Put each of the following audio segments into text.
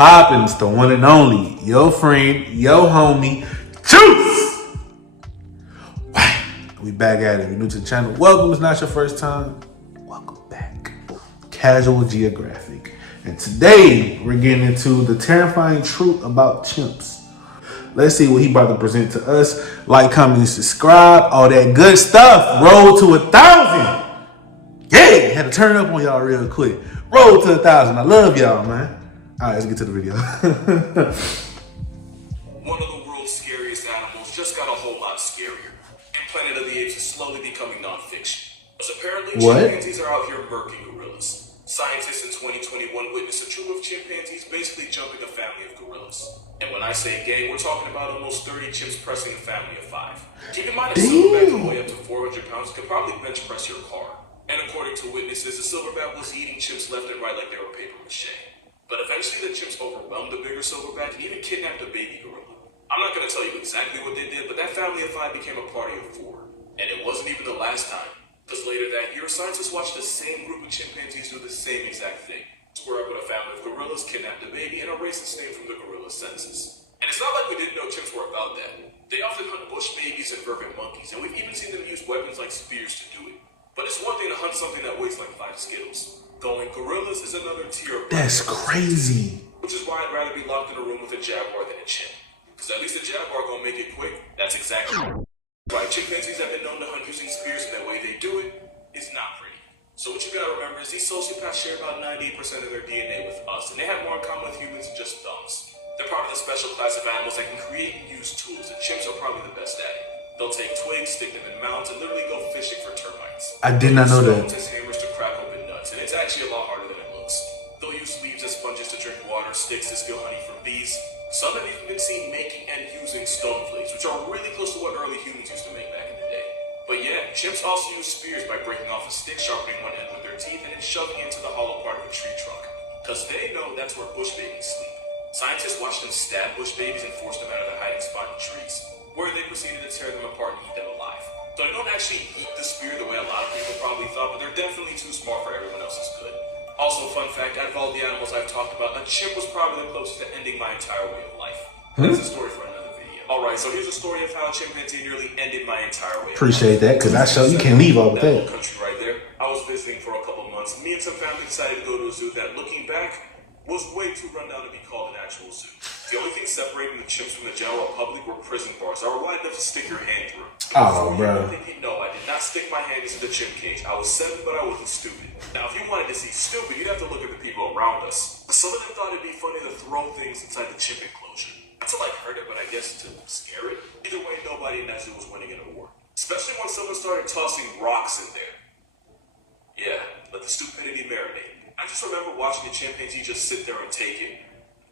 poppin'? It's the one and only, your friend, your homie, Chimps! We back at it. If you're new to the channel, welcome. It's not your first time. Welcome back. Casual Geographic. And today, we're getting into the terrifying truth about chimps. Let's see what he about to present to us. Like, comment, and subscribe. All that good stuff. Roll to 1,000. Yeah, had to turn up on y'all real quick. Roll to 1,000. I love y'all, man. All right, let's get to the video. One of the world's scariest animals just got a whole lot scarier. And Planet of the Apes is slowly becoming non-fiction. Because apparently chimpanzees are out here murking gorillas. Scientists in 2021 witnessed a troop of chimpanzees basically jumping a family of gorillas. And when I say gang, we're talking about almost 30 chimps pressing a family of 5. Keep in mind, a silverback can weigh up to 400 pounds, could probably bench press your car. And according to witnesses, the silverback was eating chimps left and right like they were paper mache. But eventually the chimps overwhelmed the bigger silverback and even kidnapped a baby gorilla. I'm not going to tell you exactly what they did, but that family of 5 became a party of 4. And it wasn't even the last time. Because later that year, scientists watched the same group of chimpanzees do the same exact thing. Square up with a family of gorillas, kidnap the baby, and erase its name from the gorilla census. And it's not like we didn't know chimps were about that. They often hunt bush babies and vervet monkeys, and we've even seen them use weapons like spears to do it. But it's one thing to hunt something that weighs like 5 Skittles. Going gorillas is another tier of... That's crazy. Which is why I'd rather be locked in a room with a jaguar than a chimp. Because at least a jaguar gonna make it quick. That's exactly right. Chimpanzees have been known to hunt using spears, and the way they do it is not pretty. So what you gotta remember is these sociopaths share about 98% of their DNA with us, and they have more in common with humans than just thumbs. They're part of the special class of animals that can create and use tools, and chimps are probably the best at it. They'll take twigs, stick them in mounds, and literally go fishing for termites. I did not know that. Stones as hammers to crack open nuts, and it's actually a lot harder than it looks. They'll use leaves as sponges to drink water, sticks to steal honey from bees. Some have even been seen making and using stone flakes, which are really close to what early humans used to make back in the day. But yeah, chimps also use spears by breaking off a stick, sharpening one end with their teeth, and then shoving it into the hollow part of a tree trunk. Because they know that's where bush babies sleep. Scientists watched them stab bush babies and force them out of their hiding spot in trees, where they proceeded to tear them apart and eat them alive. So they don't actually eat the spear the way a lot of people probably thought, but they're definitely too smart for everyone else's good. Also, fun fact, out of all the animals I've talked about, a chimp was probably the closest to ending my entire way of life. That's a story for another video. Alright, so here's a story of how a chimpanzee nearly ended my entire way of life. Appreciate that, because I show you can't leave all with that. Country right there. I was visiting for a couple months. Me and some family decided to go to a zoo that, looking back, was way too run down to be called an actual zoo. The only thing separating the chimps from the general public were prison bars that were wide enough to stick your hand through. Oh, bro. No, I did not stick my hand into the chimp cage. I was 7, but I wasn't stupid. Now, if you wanted to see stupid, you'd have to look at the people around us. Some of them thought it'd be funny to throw things inside the chimp enclosure. Not to like hurt it, but I guess to scare it. Either way, nobody in that zoo was winning in a war. Especially when someone started tossing rocks in there. Yeah, let the stupidity marinate. I just remember watching the chimpanzee just sit there and take it.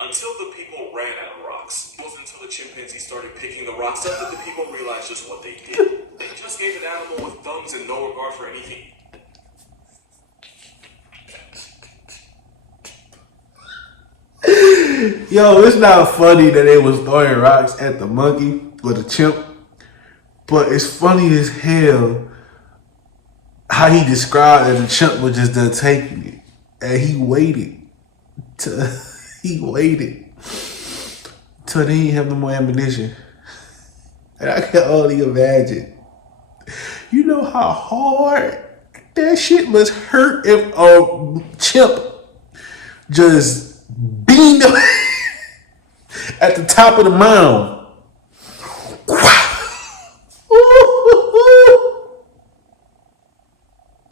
Until the people ran out of rocks. It wasn't until the chimpanzee started picking the rocks up that the people realized just what they did. They just gave an animal with thumbs and no regard for anything. Yo, it's not funny that they was throwing rocks at the monkey or the chimp, but it's funny as hell how he described that the chimp was just done taking it, and he waited till they didn't have no more ammunition. And I can only imagine, you know how hard that shit must hurt if a chimp just beamed up at the top of the mound.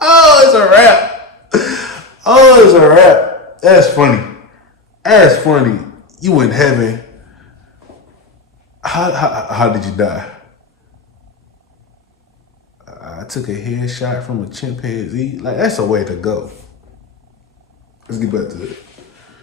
Oh, it's a wrap. Oh, it's a wrap. That's funny. That's funny. You in heaven. How did you die? I took a headshot from a chimpanzee. Like, that's a way to go. Let's get back to it.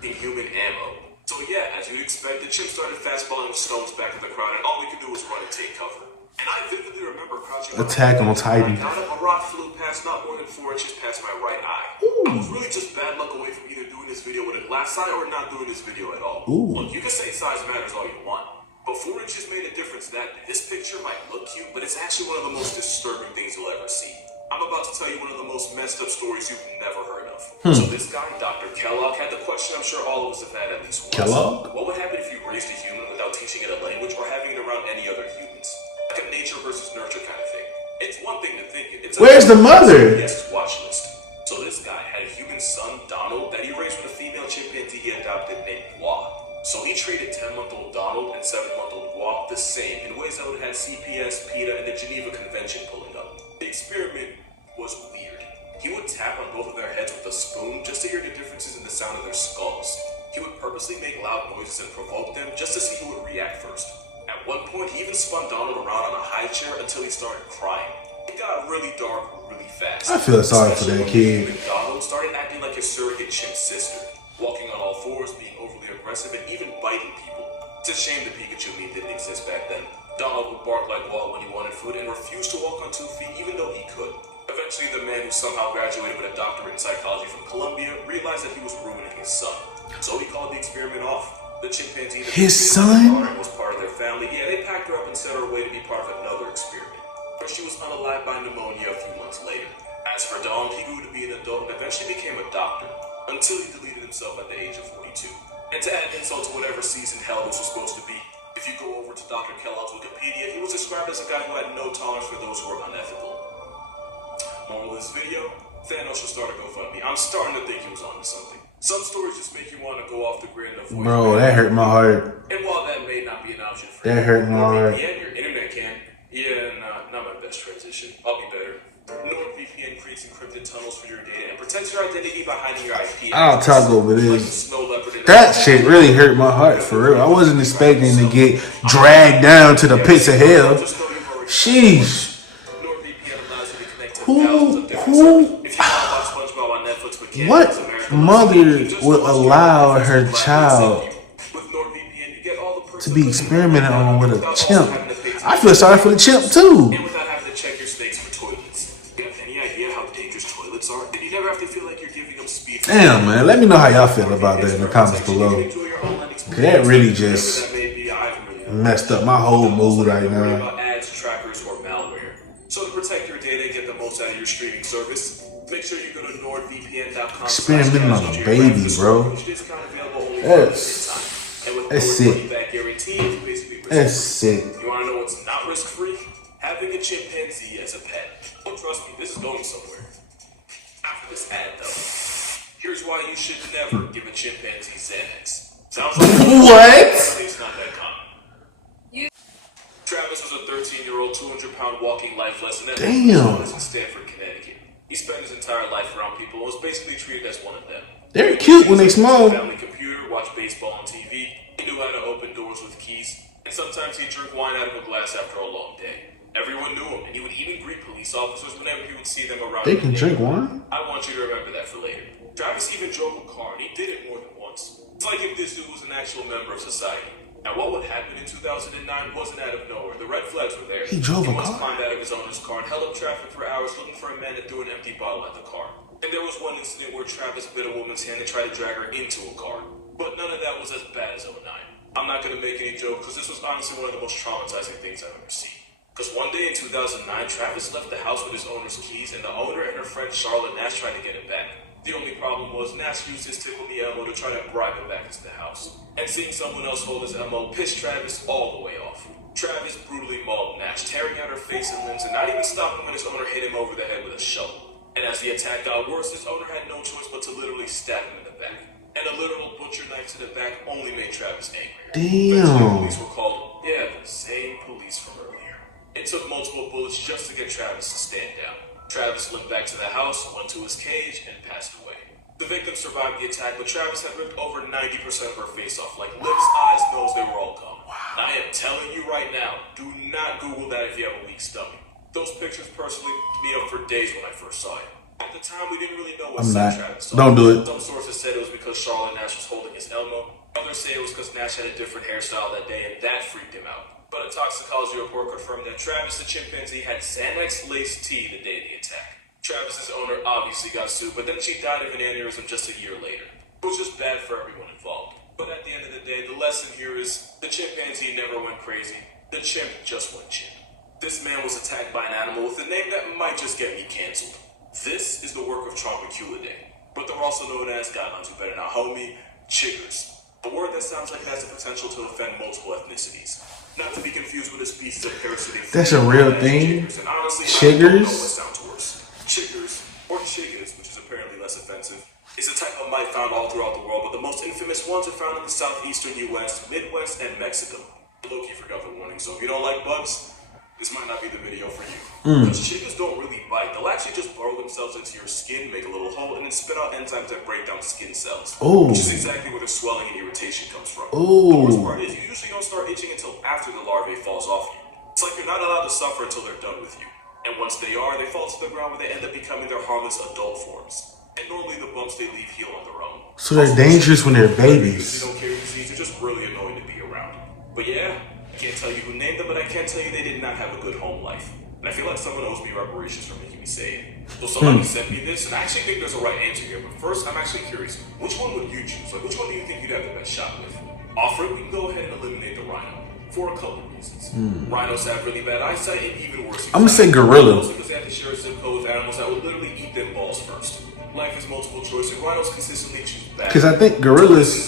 Human ammo. So yeah, as you'd expect, the chimp started fastballing with stones back at the crowd, and all we could do was run and take cover. And I vividly remember crouching. Attack on Titan. A rock flew past not more than 4 inches past my right eye. Ooh. I was really just bad luck away from either doing this video with a glass eye or not doing this video at all. Ooh. Look, you can say size matters all you want, but 4 inches made a difference that day. This picture might look cute, but it's actually one of the most disturbing things you'll ever see. I'm about to tell you one of the most messed up stories you've never heard of. So this guy, Dr. Kellogg, had the question I'm sure all of us have had at least once. Kellogg? What would happen if you raised a human without teaching it a language or having it around any other humans? Like a nature versus nurture kind of thing. It's one thing to think it. It's Where's the mother? Yes, watch list. So this guy had a human son, Donald, that he raised with a female chimpanzee he adopted named Gua. So he treated 10-month-old Donald and 7-month-old Gua the same in ways that would have had CPS, PETA, and the Geneva Convention pulling up. The experiment was weird. He would tap on both of their heads with a spoon just to hear the differences in the sound of their skulls. He would purposely make loud noises and provoke them just to see who would react first. At one point, he even spun Donald around on a high chair until he started crying. It got really dark really fast. I feel sorry for that kid. Donald started acting like his surrogate chimp sister, walking on all fours, being overly aggressive, and even biting people. It's a shame the Pikachu meme didn't exist back then. Donald would bark like Walt when he wanted food and refused to walk on 2 feet even though he could. Eventually, the man who somehow graduated with a doctorate in psychology from Columbia realized that he was ruining his son. So he called the experiment off. The chimpanzee that his son was part of their family. Yeah, they packed her up and sent her away to be part of another experiment. But she was unalived by pneumonia a few months later. As for Donald, he grew to be an adult and eventually became a doctor, until he deleted himself at the age of 42. And to add insult to whatever season hell this was supposed to be, if you go over to Dr. Kellogg's Wikipedia, he was described as a guy who had no tolerance for those who were unethical. Moral of this video, Thanos should start a GoFundMe. I'm starting to think he was onto something. Some stories just make you want to go off the grid and avoid. Bro, that hurt my heart. And while that may not be an option for that hurt my heart. NordVPN, your internet can. Yeah, not my best transition. I'll be better. NordVPN creates encrypted tunnels for your data and protects your identity by hiding your IP. I'll talk over this. That shit really hurt my heart for real. I wasn't expecting to get dragged down to the pits of hell. Sheesh. What mother would allow her child to be experimented on with a chimp? I feel sorry for the chimp too. And without having to check your snakes for toilets. You have any idea how dangerous toilets are? And you never have to feel like you're giving them speed. Damn, man. Let me know how y'all feel about that in the comments below. Cause that really just messed up my whole mood right now. Ads, trackers, or malware. So to protect your data and get the most out of your streaming service, make sure you go to NordVPN.com. Experimenting on a baby, bro. That's sick. That's sick. You want to know what's not risk-free? Having a chimpanzee as a pet. Oh, trust me, this is going somewhere. After this ad, though, here's why you should never give a chimpanzee Xanax. Sounds like what? It's not that common. Travis was a 13-year-old, 200-pound walking life lesson at in Stanford, Connecticut. He spent his entire life around people and was basically treated as one of them. They're cute when they small. Family computer, watch baseball on TV. He knew how to open doors with keys, and sometimes he'd drink wine out of a glass after a long day. Everyone knew him, and he would even greet police officers whenever he would see them around. They can drink wine? I want you to remember that for later. Travis even drove a car, and he did it more than once. It's like if this dude was an actual member of society. Now, what would happen in 2009 wasn't out of nowhere. The red flags were there. He drove a once car? climbed out of his owner's car and held up traffic for hours looking for a man that threw an empty bottle at the car. And there was one incident where Travis bit a woman's hand and tried to drag her into a car. But none of that was as bad as 09. I'm not going to make any jokes because this was honestly one of the most traumatizing things I've ever seen. Because one day in 2009, Travis left the house with his owner's keys, and the owner and her friend Charlotte Nash tried to get it back. The only problem was Nash used his Tickle Me Elmo to try to bribe him back into the house. And seeing someone else hold his Elmo pissed Travis all the way off. Travis brutally mauled Nash, tearing out her face and limbs, and not even stopping when his owner hit him over the head with a shovel. And as the attack got worse, his owner had no choice but to literally stab him in the back. And a literal butcher knife to the back only made Travis angrier. Damn. The police were called. Yeah, the same police from earlier. It took multiple bullets just to get Travis to stand down. Travis limped back to the house, went to his cage, and passed away. The victim survived the attack, but Travis had ripped over 90% of her face off, like lips, eyes, nose, they were all gone. Wow. I am telling you right now, do not Google that if you have a weak stomach. Those pictures personally f***ed me up for days when I first saw it. At the time, we didn't really know what Travis saw. Don't do it. Some sources said it was because Charlotte Nash was holding his Elmo. Others say it was because Nash had a different hairstyle that day, and that freaked him out. But a toxicology report confirmed that Travis the chimpanzee had Xanax-laced tea the day of the attack. Travis's owner obviously got sued, but then she died of an aneurysm just a year later. It was just bad for everyone involved. But at the end of the day, the lesson here is the chimpanzee never went crazy. The chimp just went chimp. This man was attacked by an animal with a name that might just get me canceled. This is the work of Trompiculidae, but they're also known as, God knows you better not homie, chiggers. A word that sounds like it has the potential to offend multiple ethnicities. Not to be confused with a species of parasitic. That's a real thing? And honestly, I don't know what Chiggers? sounds worse. Chiggers, or chiggas, which is apparently less offensive, is a type of mite found all throughout the world, but the most infamous ones are found in the southeastern U.S., Midwest, and Mexico. Low-key forgot the warning, so if you don't like bugs, this might not be the video for you. Because chiggas don't really bite. They'll actually just burrow themselves into your skin, make a little hole, and then spit out enzymes that break down skin cells. Ooh. Which is exactly where the swelling and irritation comes from. Ooh. The worst part is you usually don't start itching until after the larvae falls off you. It's like you're not allowed to suffer until they're done with you. And once they are, they fall to the ground where they end up becoming their harmless adult forms. And normally the bumps they leave heal on their own. So they're dangerous when they're babies. They don't carry disease, they're just really annoying to be around. But yeah, I can't tell you who named them, but I can tell you they did not have a good home life. And I feel like someone owes me reparations for making me say it. So somebody sent me this, and I actually think there's a right answer here. But first, I'm actually curious, which one would you choose? Like, which one do you think you'd have the best shot with? Off it, we can go ahead and eliminate the rhino. For a couple of reasons. Rhinos have really bad eyesight, and even worse, I'm gonna say gorilla. because they have to share a zip code with animals that would literally eat them balls first. Life is multiple choice, and rhinos consistently choose bad. Because I think gorillas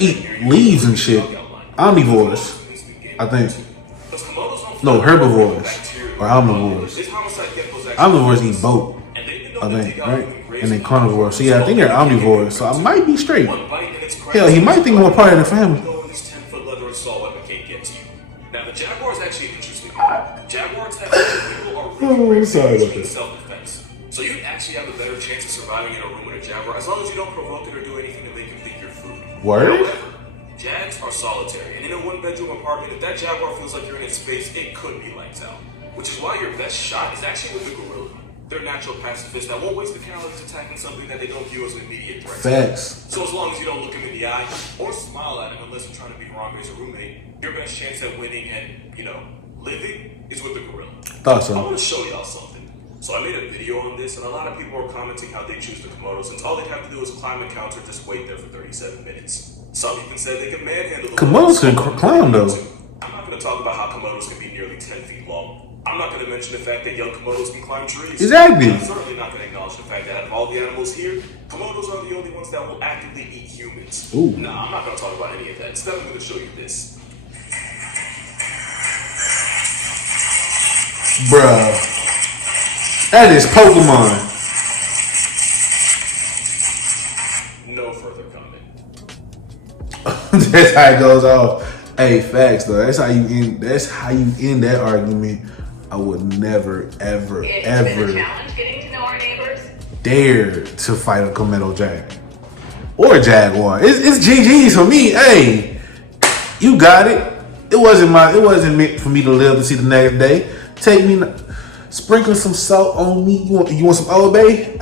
eat leaves and shit. Omnivores, I think. No, herbivores or omnivores. Omnivores eat both, I think, right? And then carnivores. So yeah, I think they're omnivores. So I might be straight. Hell, he might think I'm a part of the family. Now the jaguar is actually an interesting one. Jaguars have people are really sorry about that. self-defense. So you'd actually have a better chance of surviving in a room with a jaguar as long as you don't provoke it or do anything to make it think you're food. Word? However, jags are solitary, and in a one-bedroom apartment, if that jaguar feels like you're in its space, it could be lights out. Which is why your best shot is actually with the gorilla. They're natural pacifists that won't waste the calories attacking something that they don't view as an immediate threat. Facts. So as long as you don't look him in the eye or smile at him unless you're trying to be Harambe's roommate, your best chance at winning and, living is with the gorilla. Thought so. I want to show y'all something. So I made a video on this, and a lot of people are commenting how they choose the Komodo since all they have to do is climb a counter and just wait there for 37 minutes. Some even said they can manhandle the Komodos can climb though. I'm not going to talk about how Komodos can be nearly 10 feet long. I'm not going to mention the fact that young Komodos can climb trees. Exactly. I'm certainly not going to acknowledge the fact that out of all the animals here, Komodos are the only ones that will actively eat humans. Ooh. Nah, I'm not going to talk about any of that. Instead, I'm going to show you this. Bruh. That is Pokemon. No further comment. That's how it goes off. Hey, facts though. That's how you end that argument. I would never, ever, It's ever been a challenge getting to know our neighbors. dare to fight a Komodo dragon or a jaguar. It's GG's for me. Hey, you got it. It wasn't meant for me to live to see the next day. Take me, sprinkle some salt on me. You want some Old Bay?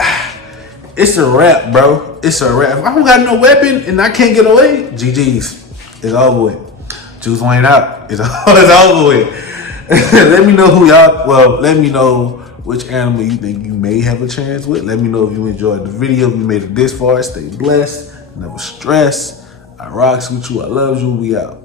It's a wrap, bro. It's a wrap. If I don't got no weapon and I can't get away, GG's. It's over with. Juice Wayne out. It's over with. Let me know let me know which animal you think you may have a chance with. Let me know if you enjoyed the video. If you made it this far, stay blessed. Never stress. I rocks with you. I love you. We out.